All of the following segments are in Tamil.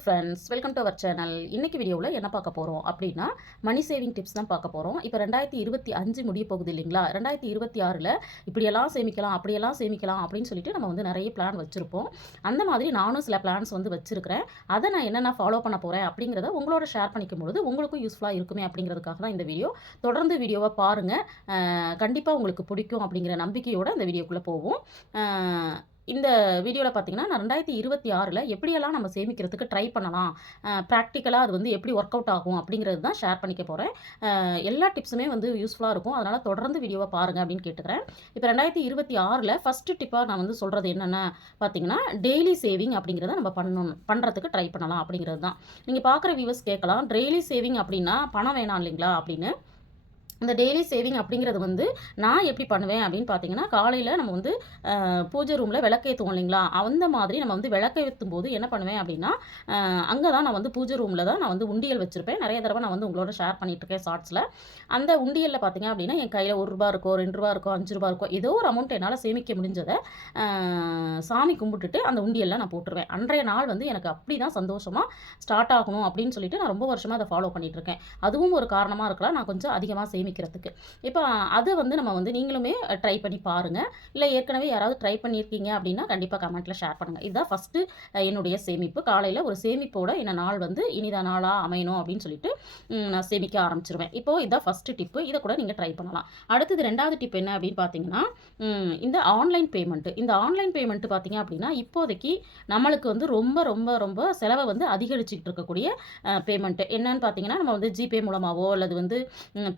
Friends welcome to our channel இன்றைக்கி வீடியோவில் என்ன பார்க்க போகிறோம் அப்படின்னா மணி சேவிங் டிப்ஸ் தான் பார்க்க போகிறோம் இப்போ ரெண்டாயிரத்தி இருபத்தி அஞ்சு முடிய போகுது இல்லைங்களா? ரெண்டாயிரத்தி இருபத்தி ஆறில் இப்படியெல்லாம் சேமிக்கலாம் அப்படியெல்லாம் சேமிக்கலாம் அப்படின்னு சொல்லிட்டு நம்ம வந்து நிறைய பிளான் வச்சுருப்போம். அந்த மாதிரி நானும் சில பிளான்ஸ் வந்து வச்சுருக்கிறேன். அதை நான் என்னென்ன ஃபாலோ பண்ண போகிறேன் அப்படிங்கிறத உங்களோட ஷேர் பண்ணிக்கும் பொழுது உங்களுக்கும் யூஸ்ஃபுல்லாக இருக்குமே அப்படிங்கிறதுக்காக தான் இந்த வீடியோ தொடர்ந்து வீடியோவை பாருங்கள் கண்டிப்பாக உங்களுக்கு பிடிக்கும் அப்படிங்கிற நம்பிக்கையோடு இந்த வீடியோக்குள்ளே போவோம். இந்த வீடியோவில் பார்த்தீங்கன்னா நான் ரெண்டாயிரத்தி இருபத்தி ஆறில் எப்படியெல்லாம் நம்ம சேமிக்கிறதுக்கு ட்ரை பண்ணலாம் ப்ராக்டிக்கலாக அது வந்து எப்படி ஒர்க் அவுட் ஆகும் அப்படிங்கிறது தான் ஷேர் பண்ணிக்க போகிறேன் எல்லா டிப்ஸுமே வந்து யூஸ்ஃபுல்லாக இருக்கும். அதனால் தொடர்ந்து வீடியோவை பாருங்கள் அப்படின்னு கேட்டுக்கிறேன். இப்போ ரெண்டாயிரத்தி இருபத்தி ஆறில் ஃபஸ்ட்டு டிப்பாக நான் வந்து சொல்கிறது என்னென்ன பார்த்தீங்கன்னா டெய்லி சேவிங் அப்படிங்கிறத நம்ம பண்ணணும் பண்ணுறதுக்கு ட்ரை பண்ணலாம் அப்படிங்கிறது தான். நீங்கள் பார்க்குற வியூவர்ஸ் கேட்கலாம் டெய்லி சேவிங் அப்படின்னா பணம் வேணாம் இல்லைங்களா? அப்படின்னு. இந்த டெய்லி சேவிங் அப்படிங்கிறது வந்து நான் எப்படி பண்ணுவேன் அப்படின்னு பார்த்தீங்கன்னா காலையில் நம்ம வந்து பூஜை ரூமில் விளக்கேற்றுவோம் இல்லைங்களா? அந்த மாதிரி நம்ம வந்து விளக்கேற்றும் போது என்ன பண்ணுவேன் அப்படின்னா அங்கே தான் நான் வந்து பூஜை ரூமில் தான் நான் வந்து உண்டியல் வச்சுருப்பேன். நிறைய தடவை நான் வந்து உங்களோட ஷேர் பண்ணிட்டு இருக்கேன் ஷார்ட்ஸில் அந்த உண்டியலில் பார்த்தீங்க அப்படின்னா என் கையில் ஒரு ரூபா இருக்கோ ரெண்டு ரூபா இருக்கோ அஞ்சு ரூபா இருக்கோ ஏதோ ஒரு அமௌண்ட் என்னால் சேமிக்க முடிஞ்சதை சாமி கும்பிட்டுட்டு அந்த உண்டியெல்லாம் நான் போட்டுருவேன். அன்றைய நாள் வந்து எனக்கு அப்படி தான் சந்தோஷமாக ஸ்டார்ட் ஆகணும் அப்படின்னு சொல்லிட்டு நான் ரொம்ப வருஷமாக அதை ஃபாலோ பண்ணிட்டு இருக்கேன் அதுவும் ஒரு காரணமாக இருக்கலாம். நான் கொஞ்சம் அதிகமாக சேமிக்கிறதுக்கு. இப்போ அதை வந்து நம்ம வந்து நீங்களுமே ட்ரை பண்ணி பாருங்கள் இல்லை ஏற்கனவே யாராவது ட்ரை பண்ணியிருக்கீங்க அப்படின்னா கண்டிப்பாக கமெண்ட்டில் ஷேர் பண்ணுங்கள் இதுதான் ஃபஸ்ட்டு என்னுடைய சேமிப்பு. காலையில் ஒரு சேமிப்போட என்ன நாள் வந்து இனிதா நாளாக அமையணும் அப்படின்னு சொல்லிட்டு நான் சேமிக்க ஆரம்பிச்சிருவேன். இப்போது இதுதான் ஃபஸ்ட்டு டிப்பு இதை கூட நீங்கள் ட்ரை பண்ணலாம். அடுத்தது ரெண்டாவது டிப் என்ன அப்படின்னு பார்த்தீங்கன்னா இந்த ஆன்லைன் பேமெண்ட்டு இந்த ஆன்லைன் பேமெண்ட்டு பார்த்தீங்க அப்படின்னா இப்போதைக்கு நம்மளுக்கு வந்து ரொம்ப ரொம்ப ரொம்ப செலவை வந்து அதிகரிச்சுக்கிட்டு இருக்கக்கூடிய பேமெண்ட்டு என்னன்னு பார்த்தீங்கன்னா நம்ம வந்து ஜிபே மூலமாகவோ அல்லது வந்து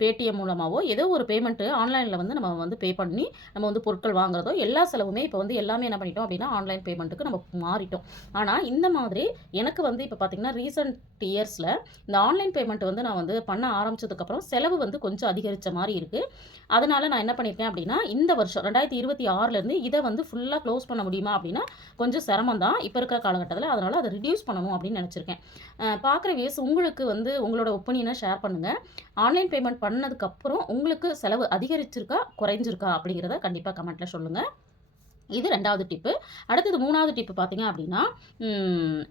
பேடிஎம் மூலமாகவோ ஏதோ ஒரு பேமெண்ட்டு ஆன்லைனில் வந்து நம்ம வந்து பே பண்ணி நம்ம வந்து பொருட்கள் வாங்குறதோ எல்லா செலவுமே இப்போ வந்து எல்லாமே என்ன பண்ணிட்டோம் அப்படின்னா ஆன்லைன் பேமெண்ட்டுக்கு நம்ம மாறிட்டோம். ஆனால் இந்த மாதிரி எனக்கு வந்து இப்போ பார்த்தீங்கன்னா ரீசன்ட் இயர்ஸில் இந்த ஆன்லைன் பேமெண்ட் வந்து நான் வந்து பண்ண ஆரம்பிச்சதுக்கப்புறம் செலவு வந்து கொஞ்சம் அதிகரித்த மாதிரி இருக்குது அதனால் நான் என்ன பண்ணியிருக்கேன் அப்படின்னா இந்த வருஷம் ரெண்டாயிரத்தி இருபத்தி ஆறுலேருந்து இதை வந்து ஃபுல்லாக க்ளோஸ் பண்ண முடியும்? அப்படின்னா கொஞ்சம் சிரமம் தான் இப்போ இருக்கிற காலகட்டத்தில் அதனால் அதை ரிடியூஸ் பண்ணணும் அப்படின்னு நினச்சிருக்கேன். பார்க்குற வியஸ் உங்களுக்கு வந்து உங்களோட ஒப்பீனியனை ஷேர் பண்ணுங்கள் ஆன்லைன் பேமெண்ட் பண்ணதுக்கப்புறம் உங்களுக்கு செலவு அதிகரிச்சிருக்கா குறைஞ்சிருக்கா அப்படிங்கிறத கண்டிப்பாக கமெண்ட்டில் சொல்லுங்கள் இது ரெண்டாவது டிப்பு அடுத்தது மூணாவது டிப்பு பார்த்தீங்க அப்படின்னா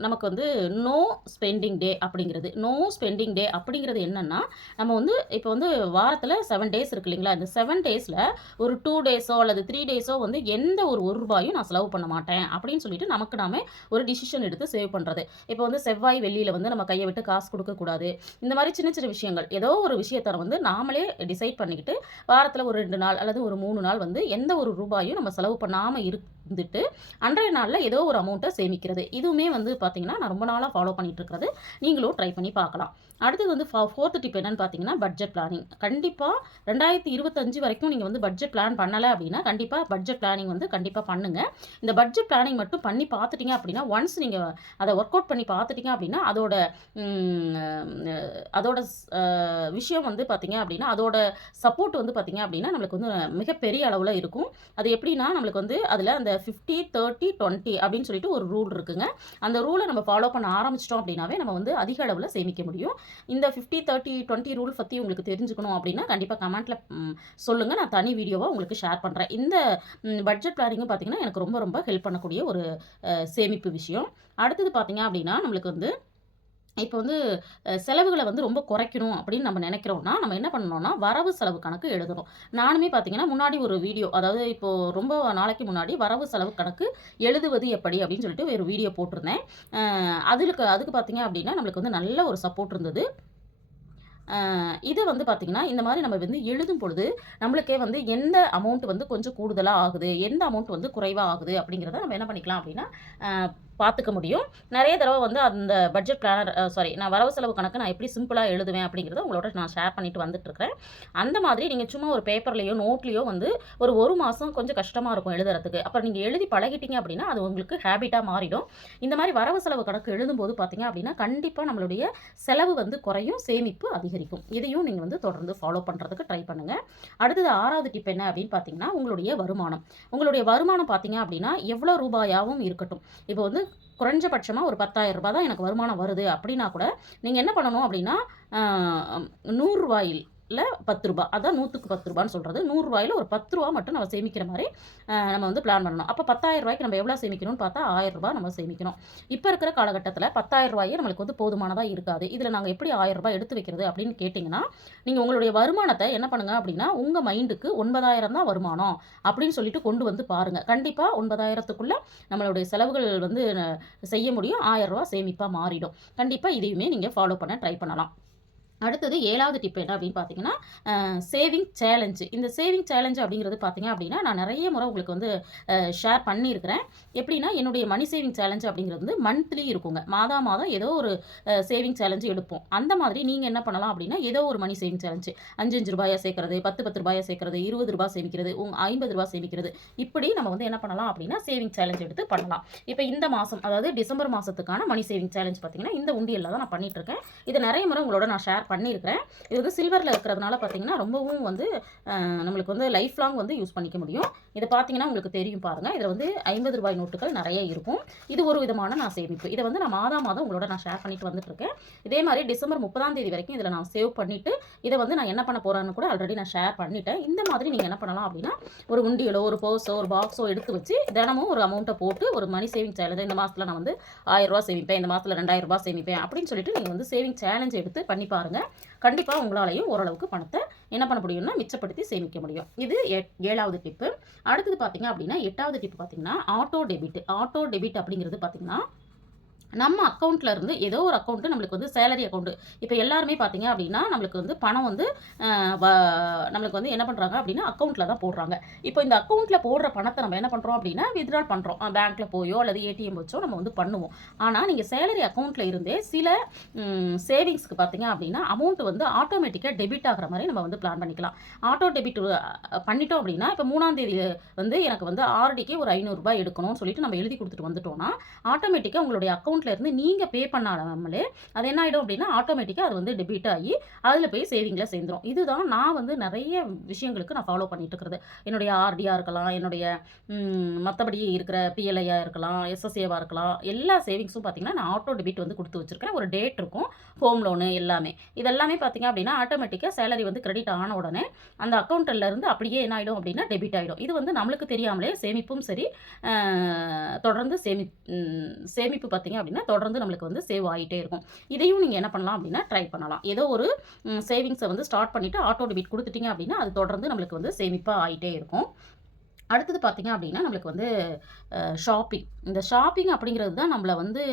நமக்கு வந்து நோ ஸ்பெண்டிங் டே அப்படிங்கிறது. நோ ஸ்பெண்டிங் டே அப்படிங்கிறது என்னென்னா நம்ம வந்து இப்போ வந்து வாரத்தில் செவன் டேஸ் இருக்கு இல்லைங்களா? இந்த செவன் டேஸில் ஒரு டூ டேஸோ அல்லது த்ரீ டேஸோ வந்து எந்த ஒரு ஒரு ரூபாயும் நான் செலவு பண்ண மாட்டேன் அப்படின்னு சொல்லிட்டு நமக்கு நாமே ஒரு டிசிஷன் எடுத்து சேவ் பண்ணுறது இப்போ வந்து செவ்வாய் வெள்ளியில் வந்து நம்ம கையை விட்டு காசு கொடுக்கக்கூடாது இந்த மாதிரி சின்ன சின்ன விஷயங்கள் ஏதோ ஒரு விஷயத்தை வந்து நாமளே டிசைட் பண்ணிக்கிட்டு வாரத்தில் ஒரு ரெண்டு நாள் அல்லது ஒரு மூணு நாள் வந்து எந்த ஒரு ரூபாயும் நம்ம செலவு பண்ணாமல் இரு இருந்துட்டு அன்றைய நாளில் ஏதோ ஒரு அமௌண்ட்டை சேமிக்கிறது. இதுவுமே வந்து பார்த்தீங்கன்னா நான் ரொம்ப நாளாக ஃபாலோ பண்ணிட்டு இருக்கிறது நீங்களும் ட்ரை பண்ணி பார்க்கலாம் அடுத்தது வந்து ஃபோர்த்து டிப் என்னன்னு பார்த்தீங்கன்னா பட்ஜெட் பிளானிங் கண்டிப்பாக ரெண்டாயிரத்தி இருபத்தஞ்சு வரைக்கும் நீங்கள் வந்து பட்ஜெட் பிளான் பண்ணலை அப்படின்னா கண்டிப்பாக பட்ஜெட் பிளானிங் வந்து கண்டிப்பாக பண்ணுங்கள் இந்த பட்ஜெட் பிளானிங் மட்டும் பண்ணி பார்த்துட்டீங்க அப்படின்னா ஒன்ஸ் நீங்கள் அதை ஒர்க் அவுட் பண்ணி பார்த்துட்டீங்க அப்படின்னா அதோட அதோட விஷயம் வந்து பார்த்தீங்க அப்படின்னா அதோட சப்போர்ட் வந்து பார்த்தீங்க அப்படின்னா நம்மளுக்கு வந்து மிகப்பெரிய அளவில் இருக்கும். அது எப்படின்னா நம்மளுக்கு வந்து அதில் அந்த ஃபிஃப்டி தேர்ட்டி டுவெண்ட்டி அப்படின்னு சொல்லிட்டு ஒரு ரூல் இருக்குங்க. அந்த ரூலை நம்ம ஃபாலோ பண்ண ஆரம்பிச்சிட்டோம் அப்படின்னாவே நம்ம வந்து அதிக அளவில் சேமிக்க முடியும். இந்த ஃபிஃப்டி தேர்ட்டி டுவெண்ட்டி ரூல் பற்றி உங்களுக்கு தெரிஞ்சுக்கணும் அப்படின்னா கண்டிப்பாக கமெண்ட்டில் சொல்லுங்கள் நான் தனி வீடியோவாக உங்களுக்கு ஷேர் பண்ணுறேன் இந்த பட்ஜெட் பிளானிங்கும் பார்த்தீங்கன்னா எனக்கு ரொம்ப ரொம்ப ஹெல்ப் பண்ணக்கூடிய ஒரு சேமிப்பு விஷயம். அடுத்தது பார்த்திங்க அப்படின்னா நம்மளுக்கு வந்து இப்போ வந்து செலவுகளை வந்து ரொம்ப குறைக்கணும் அப்படின்னு நம்ம நினைக்கிறோம்னா நம்ம என்ன பண்ணணும்னா வரவு செலவு கணக்கு எழுதணும். நானுமே பார்த்தீங்கன்னா முன்னாடி ஒரு வீடியோ அதாவது இப்போது ரொம்ப நாளைக்கு முன்னாடி வரவு செலவு கணக்கு எழுதுவது எப்படி அப்படின்னு சொல்லிட்டு ஒரு வீடியோ போட்டிருந்தேன். அதுக்கு அதுக்கு பார்த்தீங்க அப்படின்னா நம்மளுக்கு வந்து நல்ல ஒரு சப்போர்ட் இருந்தது. இது வந்து பார்த்திங்கன்னா இந்த மாதிரி நம்ம வந்து எழுதும் பொழுது நம்மளுக்கே வந்து எந்த அமௌண்ட் வந்து கொஞ்சம் கூடுதலாக ஆகுது எந்த அமௌண்ட் வந்து குறைவாக ஆகுது அப்படிங்கிறத நம்ம என்ன பண்ணிக்கலாம் அப்படின்னா பார்த்துக்க முடியும். நிறைய தடவை வந்து அந்த பட்ஜெட் பிளானர் சாரி நான் வரவு செலவு கணக்கு நான் எப்படி சிம்பிளாக எழுதுவேன் அப்படிங்கிறத உங்களோட நான் ஷேர் பண்ணிட்டு வந்துட்டுருக்கிறேன். அந்த மாதிரி நீங்கள் சும்மா ஒரு பேப்பர்லேயோ நோட்லேயோ வந்து ஒரு ஒரு மாதம் கொஞ்சம் கஷ்டமாக இருக்கும் எழுதுறதுக்கு. அப்புறம் நீங்கள் எழுதி பழகிட்டீங்க அப்படின்னா அது உங்களுக்கு ஹேபிட்டாக மாறிடும். இந்த மாதிரி வரவு செலவு கணக்கு எழுதும்போது பார்த்தீங்க அப்படின்னா கண்டிப்பாக நம்மளுடைய செலவு வந்து குறையும் சேமிப்பு அதிகரிக்கும். இதையும் நீங்கள் வந்து தொடர்ந்து ஃபாலோ பண்ணுறதுக்கு ட்ரை பண்ணுங்கள் அடுத்தது ஆறாவது டிப் என்ன அப்படின்னு பார்த்தீங்கன்னா உங்களுடைய வருமானம். உங்களுடைய வருமானம் பார்த்தீங்க அப்படின்னா எவ்வளோ ரூபாயாகவும் இருக்கட்டும். இப்போ வந்து குறைஞ்சபட்சமாக ஒரு பத்தாயிரம் ரூபாய் தான் எனக்கு வருமானம் வருது. அப்படின்னா கூட நீங்கள் என்ன பண்ணணும் அப்படின்னா நூறுரூவாயில் இல்லை பத்து ரூபா. அதான் நூற்றுக்கு பத்து ரூபான்னு சொல்கிறது நூறுரூவாயில் ஒரு பத்து ரூபா மட்டும் நம்ம சேமிக்கிற மாதிரி நம்ம வந்து பிளான் பண்ணணும். அப்போ பத்தாயிரம் ரூபாய்க்கு நம்ம எவ்வளோ சேமிக்கணும்னு பார்த்தா ஆயிரம் ரூபாய் நம்ம சேமிக்கணும். இப்போ இருக்கிற காலகட்டத்தில் பத்தாயிரம் ரூபாயே நம்மளுக்கு வந்து போதுமானதாக இருக்காது. இதில் நாங்கள் எப்படி ஆயிரம் ரூபாய் எடுத்து வைக்கிறது அப்படின்னு கேட்டிங்கன்னா நீங்கள் உங்களுடைய வருமானத்தை என்ன பண்ணுங்கள் அப்படின்னா உங்கள் மைண்டுக்கு ஒன்பதாயிரம் தான் வருமானம் அப்படின்னு சொல்லிட்டு கொண்டு வந்து பாருங்கள் கண்டிப்பாக ஒன்பதாயிரத்துக்குள்ளே நம்மளுடைய செலவுகள் வந்து செய்ய முடியும். ஆயிரம் ரூபா சேமிப்பாக மாறிடும். கண்டிப்பாக இதையுமே நீங்கள் ஃபாலோ பண்ண ட்ரை பண்ணலாம். அடுத்தது ஏழாவது டிப் என்ன அப்படின்னு பார்த்தீங்கன்னா சேவிங் சேலஞ்சு இந்த சேவிங் சேலஞ்சு அப்படிங்கிறது பார்த்தீங்க அப்படின்னா நான் நிறைய முறை உங்களுக்கு வந்து ஷேர் பண்ணியிருக்கிறேன். எப்படின்னா என்னுடைய மணி சேவிங் சேலஞ்சு அப்படிங்கிறது வந்து மந்த்லி இருக்குங்க. மாதா மாதம் ஏதோ ஒரு சேவிங் சேலஞ்சு எடுப்போம். அந்த மாதிரி நீங்கள் என்ன பண்ணலாம் அப்படின்னா ஏதோ ஒரு மணி சேவிங் சேலஞ்சு அஞ்சு அஞ்சு ரூபாயா சேர்க்கறது பத்து பத்து ரூபாயா சேர்க்கறது இருபது ரூபாய் சேமிக்கிறது உங்க ஐம்பது ரூபாய் சேமிக்கிறது. இப்படி நம்ம வந்து என்ன பண்ணலாம் அப்படின்னா சேவிங் சேலஞ்ச் எடுத்து பண்ணலாம். இப்போ இந்த மாதம் அதாவது டிசம்பர் மாதத்துக்கான மணி சேவிங் சேலஞ்ச் பார்த்தீங்கன்னா இந்த உண்டியலில் தான் நான் பண்ணிட்டு இருக்கேன். இது நிறைய முறை உங்களோட நான் ஷேர் பண்ணியிருக்கிறேன். இது வந்து சில்வரில் இருக்கிறதுனால பார்த்தீங்கன்னா ரொம்பவும் வந்து நம்மளுக்கு வந்து லைஃப் லாங் வந்து யூஸ் பண்ணிக்க முடியும். இதை பார்த்தீங்கன்னா உங்களுக்கு தெரியும் பாருங்கள் இதில் வந்து ஐம்பது ரூபாய் நோட்டுகள் நிறைய இருக்கும். இது ஒரு விதமான நான் சேமிப்பு. இதை வந்து நான் மாதம் மாதம் உங்களோட நான் ஷேர் பண்ணிட்டு வந்துட்டுருக்கேன். இதே மாதிரி டிசம்பர் முப்பதாம் தேதி வரைக்கும் இதில் நான் சேவ் பண்ணிவிட்டு இதை வந்து நான் என்ன பண்ண போகிறேன்னு கூட ஆல்ரெடி நான் ஷேர் பண்ணிட்டேன். இந்த மாதிரி நீங்கள் என்ன பண்ணலாம் அப்படின்னா ஒரு உண்டியலோ ஒரு பர்ஸோ ஒரு பாக்ஸோ எடுத்து வச்சு தினமும் ஒரு அமௌண்ட்டை போட்டு ஒரு மணி சேவிங் சேலஞ்சு இந்த மாதத்தில் நான் வந்து ஆயிரம் சேமிப்பேன் இந்த மாதத்தில் ரெண்டாயிரம் சேமிப்பேன் அப்படின்னு சொல்லிட்டு நீங்கள் வந்து சேவிங் சேலஞ்ச் எடுத்து பண்ணி பாருங்கள் கண்டிப்பாக உங்களாலையும் ஓரளவுக்கு பணத்தை என்ன பண்ண முடியும்னா மிச்சப்படுத்தி சேமிக்க முடியும். இது எ- ஏழாவது டிப்பு அடுத்தது பார்த்தீங்க அப்படின்னா எட்டாவது டிப் பார்த்தீங்கன்னா ஆட்டோ டெபிட் ஆட்டோ டெபிட் அப்படிங்கிறது பார்த்தீங்கன்னா நம்ம அக்கௌண்ட்டில் இருந்து ஏதோ ஒரு அக்கௌண்ட்டு நம்மளுக்கு வந்து சேலரி அக்கௌண்ட்டு இப்போ எல்லாருமே பார்த்தீங்க அப்படின்னா நம்மளுக்கு வந்து பணம் வந்து வ- நம்மளுக்கு வந்து என்ன பண்ணுறாங்க அப்படின்னா அக்கௌண்ட்டில் தான் போடுறாங்க. இப்போ இந்த அக்கௌண்ட்டில் போடுற பணத்தை நம்ம என்ன பண்ணுறோம் அப்படின்னா வித்ட்ரா பண்ணுறோம் பேங்க்கில் போயோ அல்லது ஏடிஎம் வச்சோ நம்ம வந்து பண்ணுவோம். ஆனால் நீங்கள் சேலரி அக்கௌண்ட்டில் இருந்தே சில சேவிங்ஸ்க்கு பார்த்தீங்க அப்படின்னா அமௌண்ட் வந்து ஆட்டோமேட்டிக்காக டெபிட் ஆகிற மாதிரி நம்ம வந்து பிளான் பண்ணிக்கலாம். ஆட்டோ டெபிட் பண்ணிட்டோம் அப்படின்னா இப்போ மூணாம் தேதி வந்து எனக்கு வந்து ஆர்டிக்கு ஒரு ஐநூறுரூபா எடுக்கணும்னு சொல்லிட்டு நம்ம எழுதி கொடுத்துட்டு வந்துட்டோம்னா ஆட்டோமேட்டிக்காக உங்களுடைய அக்கௌண்ட் இருந்து நீங்கள் பே பண்ணாமலே அது என்ன ஆகிடும் அப்படின்னா ஆட்டோமேட்டிக்காக அது வந்து டெபிட் ஆகி அதில் போய் சேவிங்கில் சேர்ந்துரும். இதுதான் நான் வந்து நிறைய விஷயங்களுக்கு நான் ஃபாலோ பண்ணிட்டு இருக்கிறது. என்னுடைய ஆர்டியாக இருக்கலாம் என்னுடைய மற்றபடி இருக்கிற பிஎல்ஐயாக இருக்கலாம் எஸ்எஸ்ஏவாக இருக்கலாம் எல்லா சேவிங்ஸும் பார்த்தீங்கன்னா நான் ஆட்டோ டெபிட் வந்து கொடுத்து வச்சிருக்கேன். ஒரு டேட் இருக்கும் ஹோம் லோனு எல்லாமே. இதெல்லாமே பார்த்திங்க அப்படின்னா ஆட்டோமேட்டிக்காக சேலரி வந்து கிரெடிட் ஆன உடனே அந்த அக்கௌண்ட்டில் இருந்து அப்படியே என்ன ஆகிடும் அப்படின்னா டெபிட் ஆகிடும் இது வந்து நம்மளுக்கு தெரியாமலே சேமிப்பும் சரி தொடர்ந்து சேமி சேமிப்பு பார்த்தீங்க அப்படின்னா தொடர்ந்து நம்மளுக்கு வந்து சேவ் ஆகிட்டே இருக்கும். இதையும் நீங்கள் என்ன பண்ணலாம் அப்படின்னா ட்ரை பண்ணலாம். ஏதோ ஒரு சேவிங்ஸை வந்து ஸ்டார்ட் பண்ணிவிட்டு ஆட்டோ டெபிட் கொடுத்துட்டீங்க அப்படின்னா அது தொடர்ந்து நம்மளுக்கு வந்து சேமிப்பாக ஆகிட்டே இருக்கும். அடுத்தது பார்த்தீங்க அப்படின்னா நம்மளுக்கு வந்து ஷாப்பிங் இந்த ஷாப்பிங் அப்படிங்கிறது தான் நம்மளை வந்து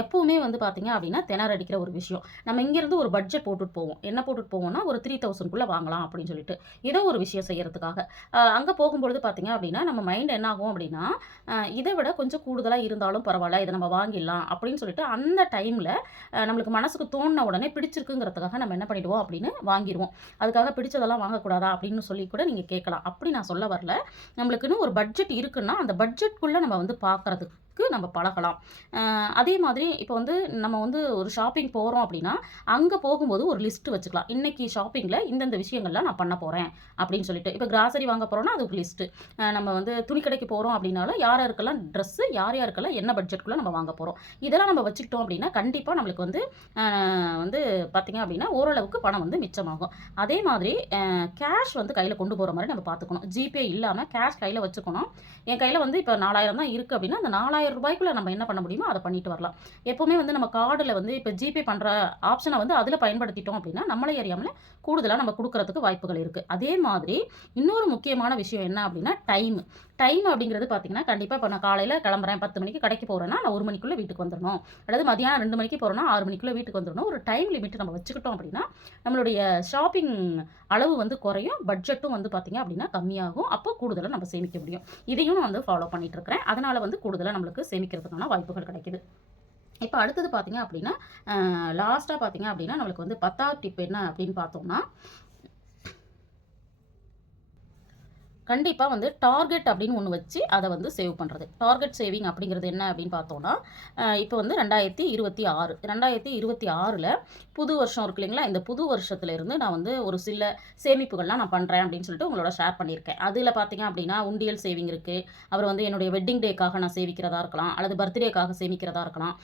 எப்பவுமே வந்து பார்த்தீங்க அப்படின்னா திணறடிக்கிற ஒரு விஷயம். நம்ம இங்கேருந்து ஒரு பட்ஜெட் போட்டுட்டு போவோம். என்ன போட்டுட்டு போவோம்னா ஒரு த்ரீ தௌசண்ட்குள்ளே வாங்கலாம் அப்படின்னு சொல்லிட்டு ஏதோ ஒரு விஷயம் செய்கிறதுக்காக அங்கே போகும்பொழுது பார்த்தீங்க அப்படின்னா நம்ம மைண்ட் என்ன ஆகும் அப்படின்னா இதை விட கொஞ்சம் கூடுதலாக இருந்தாலும் பரவாயில்ல இதை நம்ம வாங்கிடலாம் அப்படின்னு சொல்லிட்டு அந்த டைமில் நம்மளுக்கு மனசுக்கு தோணின உடனே பிடிச்சிருக்குங்கிறதுக்காக நம்ம என்ன பண்ணிடுவோம் அப்படின்னு வாங்கிடுவோம். அதுக்காக பிடிச்சதெல்லாம் வாங்கக்கூடாதா அப்படின்னு சொல்லி கூட நீங்கள் கேட்கலாம். அப்படி நான் சொல்ல வரல. நம்மளுக்குன்னு ஒரு பட்ஜெட் இருக்குன்னா அந்த பட்ஜெட்குள்ளே நம்ம வந்து பார்க்குறதுக்கு நம்ம பழகலாம். அதே மாதிரி இப்போ வந்து நம்ம வந்து ஒரு ஷாப்பிங் போகிறோம் அப்படின்னா அங்கே போகும்போது ஒரு லிஸ்ட் வச்சுக்கலாம். இன்றைக்கி ஷாப்பிங்கில் இந்தந்த விஷயங்கள்லாம் நான் பண்ண போகிறேன் அப்படின்னு சொல்லிட்டு. இப்போ கிராசரி வாங்க போகிறோன்னா அது ஒரு லிஸ்ட்டு நம்ம வந்து துணி கடைக்கு போகிறோம் அப்படின்னாலும் யார் யாருக்கெல்லாம் ட்ரெஸ்ஸு யார் யாருக்கெல்லாம் என்ன பட்ஜெட்குள்ளே நம்ம வாங்க போகிறோம் இதெல்லாம் நம்ம வச்சுக்கிட்டோம் அப்படின்னா கண்டிப்பாக நம்மளுக்கு வந்து வந்து பார்த்திங்க அப்படின்னா ஓரளவுக்கு பணம் வந்து மிச்சமாகும். அதே மாதிரி கேஷ் வந்து கையில் கொண்டு போகிற மாதிரி நம்ம பார்த்துக்கணும் ஜிபே இல்லாமல் கேஷ் கையில் வச்சுக்கணும். என் கையில் வந்து இப்போ நாலாயிரம் தான் இருக்குது அப்படின்னா அந்த நாலாயிரம் ரூபாய்க்குள்ளே நம்ம என்ன பண்ண முடியுமோ அதை பண்ணிட்டு வரலாம். எப்போவுமே வந்து நம்ம கார்டில் வந்து இப்போ ஜிபே பண்ணுற ஆப்ஷனை வந்து அதில் பயன்படுத்திட்டோம் அப்படின்னா நம்மளே அறியாமல் கூடுதலாக நம்ம கொடுக்கறதுக்கு வாய்ப்புகள் இருக்குது அதே மாதிரி இன்னொரு முக்கியமான விஷயம் என்ன அப்படின்னா டைம் டைம் அப்படிங்கிறது பார்த்தீங்கன்னா கண்டிப்பாக இப்போ நான் காலையில் கிளம்புறேன் பத்து மணிக்கு கடைக்கு போகிறேன்னா நான் ஒரு மணிக்குள்ளே வீட்டுக்கு வந்துடணும் அல்லது மதியானம் ரெண்டு மணிக்கு போகிறோன்னா ஆறு மணிக்குள்ளே வீட்டுக்கு வந்துடணும் ஒரு டைம் லிமிட் நம்ம வச்சுக்கிட்டோம் அப்படின்னா நம்மளுடைய ஷாப்பிங் அளவு வந்து குறையும் பட்ஜெட்டும் வந்து பார்த்தீங்க அப்படின்னா கம்மியாகும். அப்போ கூடுதலாக நம்ம சேமிக்க முடியும். இதையும் நான் வந்து ஃபாலோ பண்ணிகிட்டு இருக்கிறேன். அதனால் வந்து கூடுதலாக நம்மளுக்கு சேமிக்கிறதுக்கான வாய்ப்புகள் கிடைக்குது. இப்போ அடுத்தது பார்த்தீங்க அப்படின்னா லாஸ்ட்டாக பார்த்தீங்க அப்படின்னா நம்மளுக்கு வந்து பத்தாவது டிப் என்ன அப்படின்னு பார்த்தோம்னா கண்டிப்பாக வந்து டார்கெட் அப்படின்னு ஒன்று வச்சு அதை வந்து சேவ் பண்ணுறது டார்கெட் சேவிங் அப்படிங்கிறது என்ன அப்படின்னு பார்த்தோன்னா இப்போ வந்து ரெண்டாயிரத்தி இருபத்தி ஆறு ரெண்டாயிரத்தி இருபத்தி ஆறில் புது வருஷம் இருக்கு இல்லைங்களா? இந்த புது வருஷத்துலேருந்து நான் வந்து ஒரு சில சேமிப்புகள்லாம் நான் பண்ணுறேன் அப்படின்னு சொல்லிட்டு உங்களோட ஷேர் பண்ணியிருக்கேன். அதில் பார்த்தீங்க அப்படின்னா உண்டியல் சேவிங் இருக்குது அப்புறம் வந்து என்னுடைய வெட்டிங் டேக்காக நான் சேவிக்கிறதா இருக்கலாம் அல்லது பர்த்டேக்காக சேமிக்கிறதா இருக்கலாம்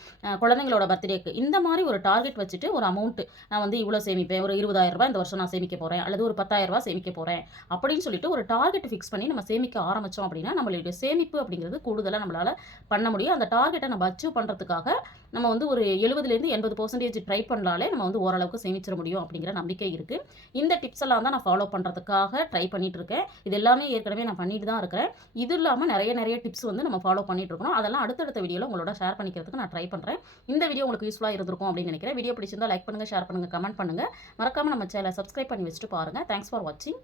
குழந்தைங்களோட பர்த்டேக்கு இந்த மாதிரி ஒரு டார்கெட் வச்சுட்டு ஒரு அமௌண்ட்டு நான் வந்து இவ்வளோ சேமிப்பேன். ஒரு இருபதாயிரம் ரூபாய் இந்த வருஷம் நான் சேமிக்க போகிறேன் அல்லது ஒரு பத்தாயிரரூபா சேமிக்க போகிறேன் அப்படின்னு சொல்லிட்டு ஒரு டார்கெட் ஃபிக்ஸ் பண்ணி நம்ம சேமிக்க ஆரம்பித்தோம் அப்படின்னா நம்மளுடைய சேமிப்பு அப்படிங்கிறது கூடுதலாக நம்மளால் பண்ண முடியும். அந்த டார்கெட்டை நம்ம அச்சீவ் பண்ணுறதுக்காக நம்ம வந்து ஒரு எழுபதுலேருந்து எண்பது பர்சன்டேஜ் ட்ரை பண்ணாலே நம்ம வந்து ஓரளவுக்கு சேமிச்சிட முடியும் அப்படிங்கிற நம்பிக்கை இருக்குது இந்த டிப்ஸ் எல்லாம் தான் நான் ஃபாலோ பண்ணுறதுக்காக ட்ரை பண்ணிட்டு இருக்கேன். இது எல்லாமே ஏற்கனவே நான் பண்ணிட்டு தான் இருக்கிறேன். இது இல்லாமல் நிறைய நிறைய டிப்ஸ் வந்து நம்ம ஃபாலோ பண்ணிட்டு இருக்கோம் அதெல்லாம் அடுத்தடுத்த வீடியோவில் உங்களோட ஷேர் பண்ணிக்கிறதுக்கு நான் ட்ரை பண்ணுறேன் இந்த வீடியோ உங்களுக்கு யூஸ்ஃபுல்லாக இருந்திருக்கும் அப்படின்னு நினைக்கிறேன். வீடியோ பிடிச்சிருந்தா லைக் பண்ணுங்கள் ஷேர் பண்ணுங்கள் கமெண்ட் பண்ணுங்கள் மறக்காமல் நம்ம சேனலை சப்ஸ்கிரைப் பண்ணி வச்சுட்டு பாருங்கள் தேங்க்ஸ் ஃபார் வாட்சிங்